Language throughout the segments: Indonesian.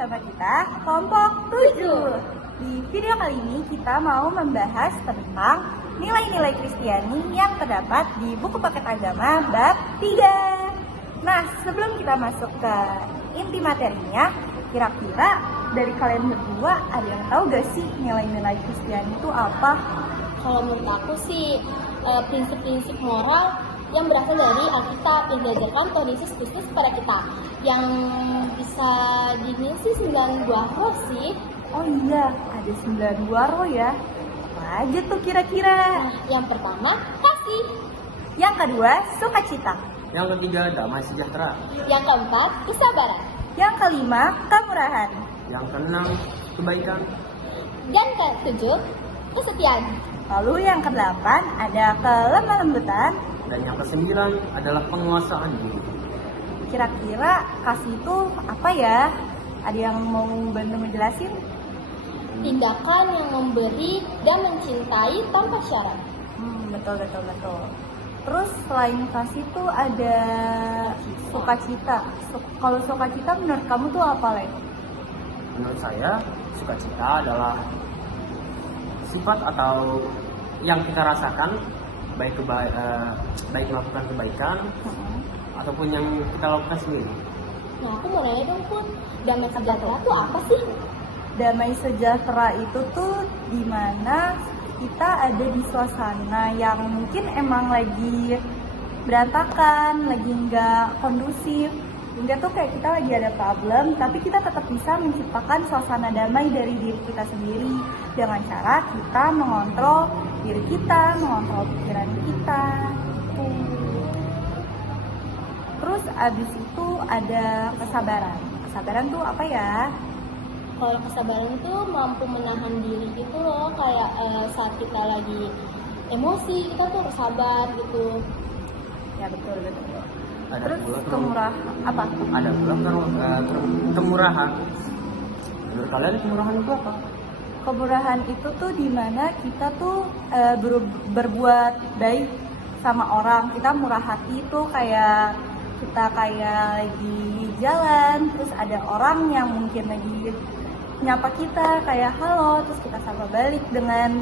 bersama kita kelompok 7. Di video kali ini kita mau membahas tentang nilai-nilai Kristiani yang terdapat di buku paket agama bab 3. Nah, sebelum kita masuk ke inti materinya, kira-kira dari kalian berdua ada yang tahu gak sih nilai-nilai Kristiani itu apa? Kalau menurut aku sih prinsip-prinsip moral yang berasal dari Alkitab yang diajarkan Tuhan Yesus Kristus kepada kita. Yang bisa dinilai sih 9 buah roh sih. Oh iya, ada 9 buah roh ya. Apa aja tuh kira-kira? Nah, yang pertama kasih, Yang kedua, sukacita. Yang ketiga, damai sejahtera. yang keempat kesabaran, Yang kelima, kemurahan. Yang keenam, kebaikan. dan ketujuh kesetiaan. Lalu yang kedelapan ada kelemah lembutan. Dan yang kesembilan adalah penguasaan diri. Kira-kira kasih itu apa ya? Ada yang mau bantu menjelasin? Tindakan yang memberi dan mencintai tanpa syarat. Betul. Terus selain kasih itu ada sukacita. Kalau sukacita menurut kamu tuh apa, Le? Menurut saya, sukacita adalah sifat atau yang kita rasakan baik melakukan kebaikan ataupun yang kita lakukan sendiri. Nah, aku mau nanya dong, Pun, damai sejahtera itu apa sih? Damai sejahtera itu tuh dimana kita ada di suasana yang mungkin emang lagi berantakan, lagi nggak kondusif, hingga tuh kayak kita lagi ada problem, tapi kita tetap bisa menciptakan suasana damai dari diri kita sendiri dengan cara kita mengontrol diri kita, mengontrol pikiran kita. Terus abis itu ada kesabaran. Kesabaran tuh apa ya? Kalau kesabaran itu mampu menahan diri gitu loh, kayak saat kita lagi emosi kita tuh harus sabar gitu. Ya betul. Ada Terus pula kemurahan apa? Ada pula kemurahan. Menurut kalian kemurahan itu apa? Kemurahan itu tuh dimana kita tuh berbuat baik sama orang. Kita murah hati tuh kayak kita lagi jalan, terus ada orang yang mungkin lagi nyapa kita kayak halo, terus kita sapa balik dengan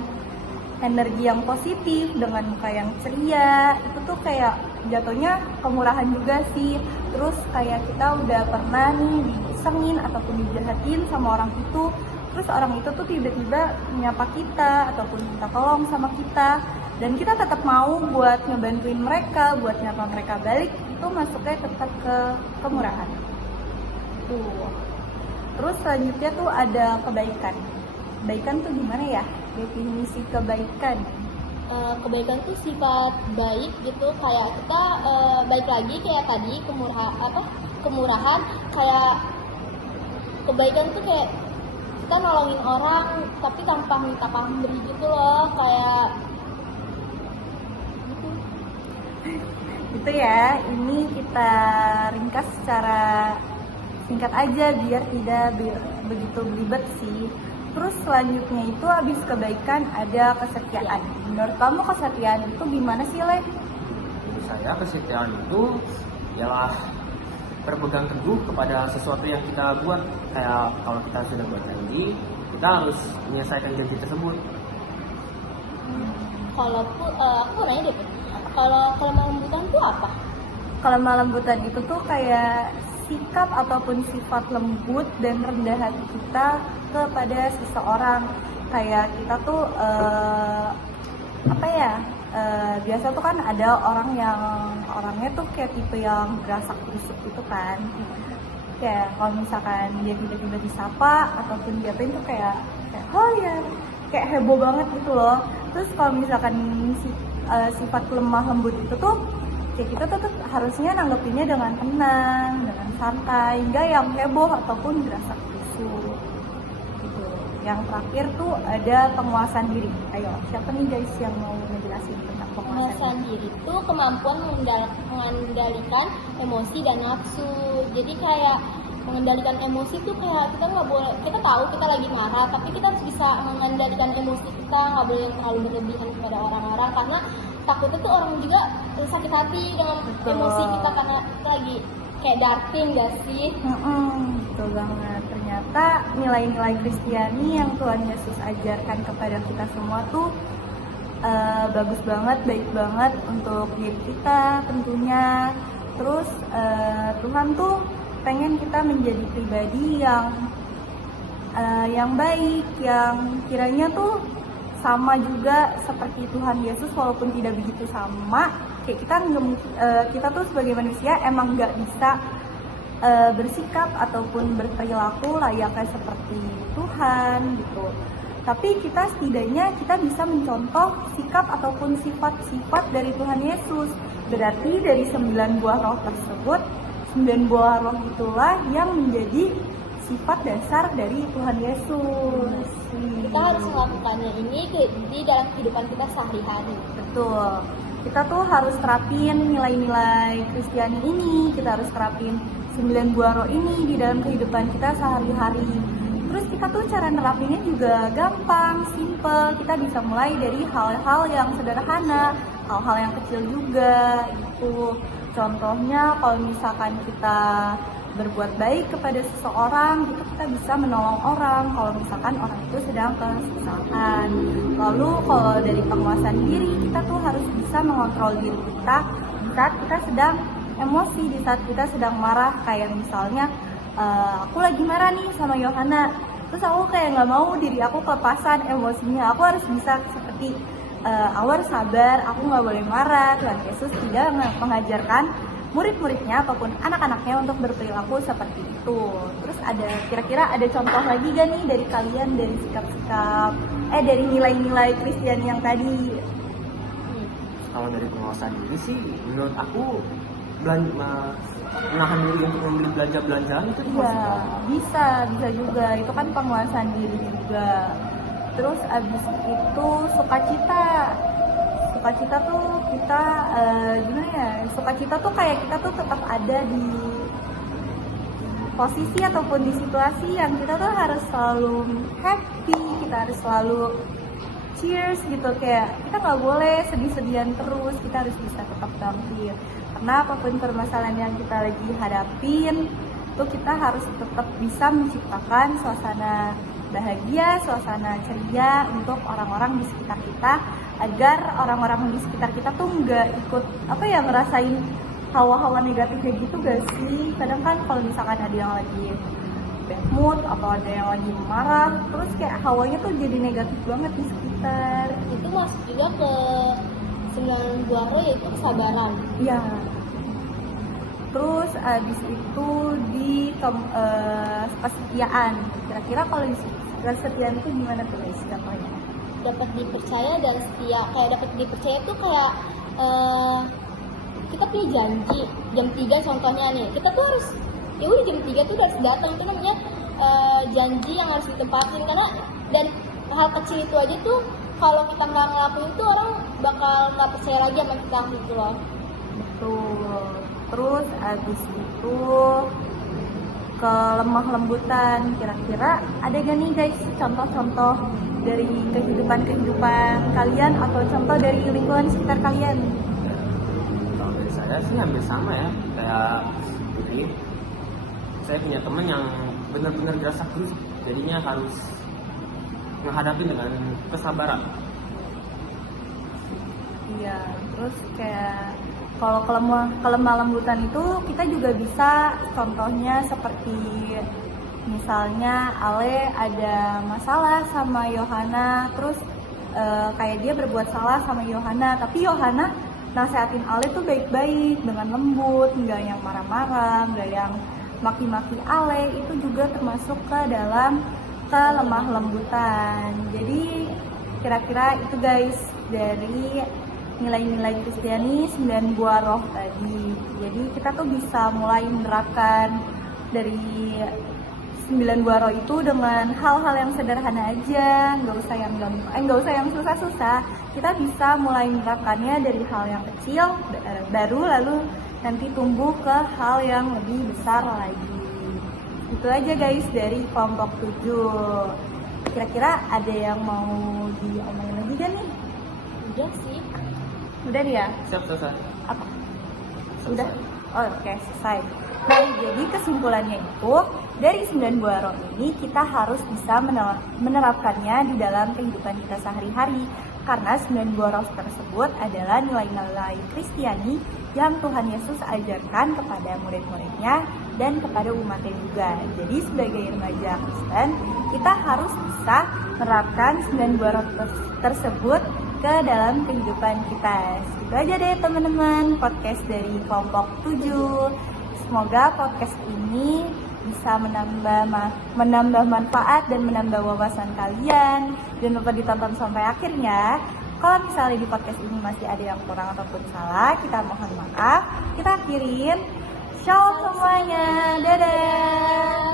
energi yang positif, dengan muka yang ceria. Itu tuh kayak jatuhnya kemurahan juga sih. Terus kayak kita udah pernah nih disengin ataupun dijahatin sama orang itu, terus orang itu tuh tiba-tiba menyapa kita ataupun minta tolong sama kita, dan kita tetap mau buat ngebantuin mereka, buat nyapa mereka balik, itu masuknya tetap ke kemurahan. Tuh. Terus selanjutnya tuh ada kebaikan. Kebaikan tuh gimana ya? Definisi kebaikan. Kebaikan tuh sifat baik gitu, kayak kita baik lagi kayak tadi kemurahan, kayak kebaikan tuh kayak kita nolongin orang tapi tanpa minta pamrih gitu loh, kayak gitu. Itu ya, ini kita ringkas secara singkat aja biar tidak begitu belibet sih. Terus selanjutnya itu habis kebaikan ada kesetiaan. Menurut kamu kesetiaan itu gimana sih, Le? Menurut saya kesetiaan itu ialah berpegang teguh kepada sesuatu yang kita buat. Kayak kalau kita sudah buat janji, kita harus menyelesaikan janji tersebut. Kalau aku nanya deh, kalau lembutan tuh apa? Kalau lembutan itu tuh kayak sikap ataupun sifat lembut dan rendah hati kita kepada seseorang. Kayak kita tuh biasa tuh kan ada orang yang orangnya tuh kayak tipe yang berasak busuk gitu kan. Kayak kalau misalkan dia tiba-tiba disapa ataupun diapain tuh kayak oh ya, kayak heboh banget gitu loh. Terus kalau misalkan sifat lemah lembut itu tuh kayak kita tuh harusnya nanggepinnya dengan tenang, dengan santai, enggak yang heboh ataupun berasak busuk gitu. Yang terakhir tuh ada penguasaan diri. Ayo, siapa nih guys yang mau ngejelasin tentang penguasaan Penguasaan diri itu kemampuan mengendalikan emosi dan nafsu. Jadi kayak mengendalikan emosi tuh kayak kita nggak boleh, kita tahu kita lagi marah, tapi kita harus bisa mengendalikan emosi kita, nggak boleh terlalu berlebihan kepada orang-orang, karena takutnya tuh orang juga sakit hati dengan emosi kita karena kita lagi kayak darting gak sih? Betul banget. Ternyata nilai-nilai Kristiani yang Tuhan Yesus ajarkan kepada kita semua tuh bagus banget, baik banget untuk diri kita tentunya. Terus Tuhan tuh pengen kita menjadi pribadi yang baik, yang kiranya tuh sama juga seperti Tuhan Yesus, walaupun tidak begitu sama. Kayak kita tuh sebagai manusia emang nggak bisa bersikap ataupun berperilaku layaknya seperti Tuhan gitu. Tapi kita setidaknya kita bisa mencontoh sikap ataupun sifat-sifat dari Tuhan Yesus. Berarti dari 9 buah roh tersebut, 9 buah roh itulah yang menjadi sifat dasar dari Tuhan Yesus. Kita harus melakukannya ini di dalam kehidupan kita sehari-hari. Betul. Kita tuh harus terapin nilai-nilai Kristiani ini, kita harus terapin 9 buah roh ini di dalam kehidupan kita sehari-hari. Terus kita tuh cara nerapinnya juga gampang, simple. Kita bisa mulai dari hal-hal yang sederhana, hal-hal yang kecil juga gitu. Contohnya kalau misalkan kita berbuat baik kepada seseorang, gitu kita bisa menolong orang kalau misalkan orang itu sedang kesusahan. Lalu kalau dari penguasaan diri, kita tuh harus bisa mengontrol diri kita di saat kita sedang emosi, di saat kita sedang marah. Kayak misalnya aku lagi marah nih sama Yohana, terus aku kayak nggak mau diri aku kelepasan emosinya. Aku harus bisa seperti aku harus sabar, aku nggak boleh marah. Tuhan Yesus tidak mengajarkan murid-muridnya ataupun anak-anaknya untuk berperilaku seperti itu. Terus kira-kira ada contoh lagi gak nih dari kalian, dari sikap-sikap dari nilai-nilai Kristiani yang tadi? Kalau dari penguasaan diri sih, menurut aku menahan diri untuk membeli belanjaan itu Iya, bisa juga. Itu kan penguasaan diri juga. Terus abis itu sukacita. Sukacita tuh kita gimana ya? Sukacita tuh kayak kita tuh tetap ada di posisi ataupun di situasi yang kita tuh harus selalu happy, kita harus selalu cheers gitu. Kayak kita nggak boleh sedih-sedihan terus, kita harus bisa tetap tampil. Karena apapun permasalahan yang kita lagi hadapin, tuh kita harus tetap bisa menciptakan suasana bahagia, suasana ceria untuk orang-orang di sekitar kita, agar orang-orang di sekitar kita tuh nggak ikut ngerasain hawa-hawa negatifnya gitu gak sih? Kadang kan kalau misalkan ada yang lagi bad mood atau ada yang lagi marah, terus kayak hawanya tuh jadi negatif banget di sekitar. Itu masuk juga ke 9 buah roh, yaitu kesabaran. Iya. Terus abis itu di kesetiaan. Kira-kira kalau di kesetiaan itu gimana tuh guys contohnya? Dapat dipercaya dan setia. Kayak dapat dipercaya tuh kayak kita punya janji jam 3 contohnya nih. Kita tuh harus ya udah jam 3 tuh harus datang. Itu namanya janji yang harus ditempatin. Karena dan hal kecil itu aja tuh kalau kita nggak ngelakuin tuh orang bakal nggak percaya lagi sama kita gitu loh. Betul. Terus abis itu kelemah lembutan. Kira-kira ada gak nih guys contoh-contoh dari kehidupan kalian atau contoh dari lingkungan sekitar kalian? Kalau dari saya sih hampir sama ya, kayak Putri. Saya punya teman yang benar-benar gerasa terus, jadinya harus menghadapi dengan kesabaran. Iya, terus kayak kalau kelemah lembutan itu kita juga bisa contohnya seperti misalnya Ale ada masalah sama Yohana, terus kayak dia berbuat salah sama Yohana, tapi Yohana nasehatin Ale tuh baik-baik dengan lembut, nggak yang marah-marah, nggak yang maki-maki Ale. Itu juga termasuk ke dalam kelemah lembutan. Jadi kira-kira itu guys dari nilai-nilai Kristiani 9 buah roh tadi. Jadi kita tuh bisa mulai menerapkan dari 9 buah roh itu dengan hal-hal yang sederhana aja, nggak usah yang susah-susah. Kita bisa mulai menerapkannya dari hal yang kecil baru, lalu nanti tumbuh ke hal yang lebih besar lagi. Itu aja guys dari kelompok 7. Kira-kira ada yang mau diomongin lagi kan nih? Udah sih. Udah nih ya? Siap, selesai. Apa? Selesai. Udah? Oh, oke, selesai. Nah, jadi kesimpulannya itu, dari 9 buah roh ini kita harus bisa menerapkannya di dalam kehidupan kita sehari-hari. Karena 9 buah roh tersebut adalah nilai-nilai Kristiani yang Tuhan Yesus ajarkan kepada murid-muridnya dan kepada umatnya juga. Jadi sebagai remaja Kristen, kita harus bisa menerapkan 9 buah roh tersebut ke dalam kehidupan kita. Itu aja deh teman-teman, podcast dari kelompok 7. Semoga podcast ini bisa menambah manfaat dan menambah wawasan kalian. Jangan lupa ditonton sampai akhirnya. Kalau misalnya di podcast ini masih ada yang kurang ataupun salah, kita mohon maaf. Kita akhirin. Shalom semuanya. Dadah.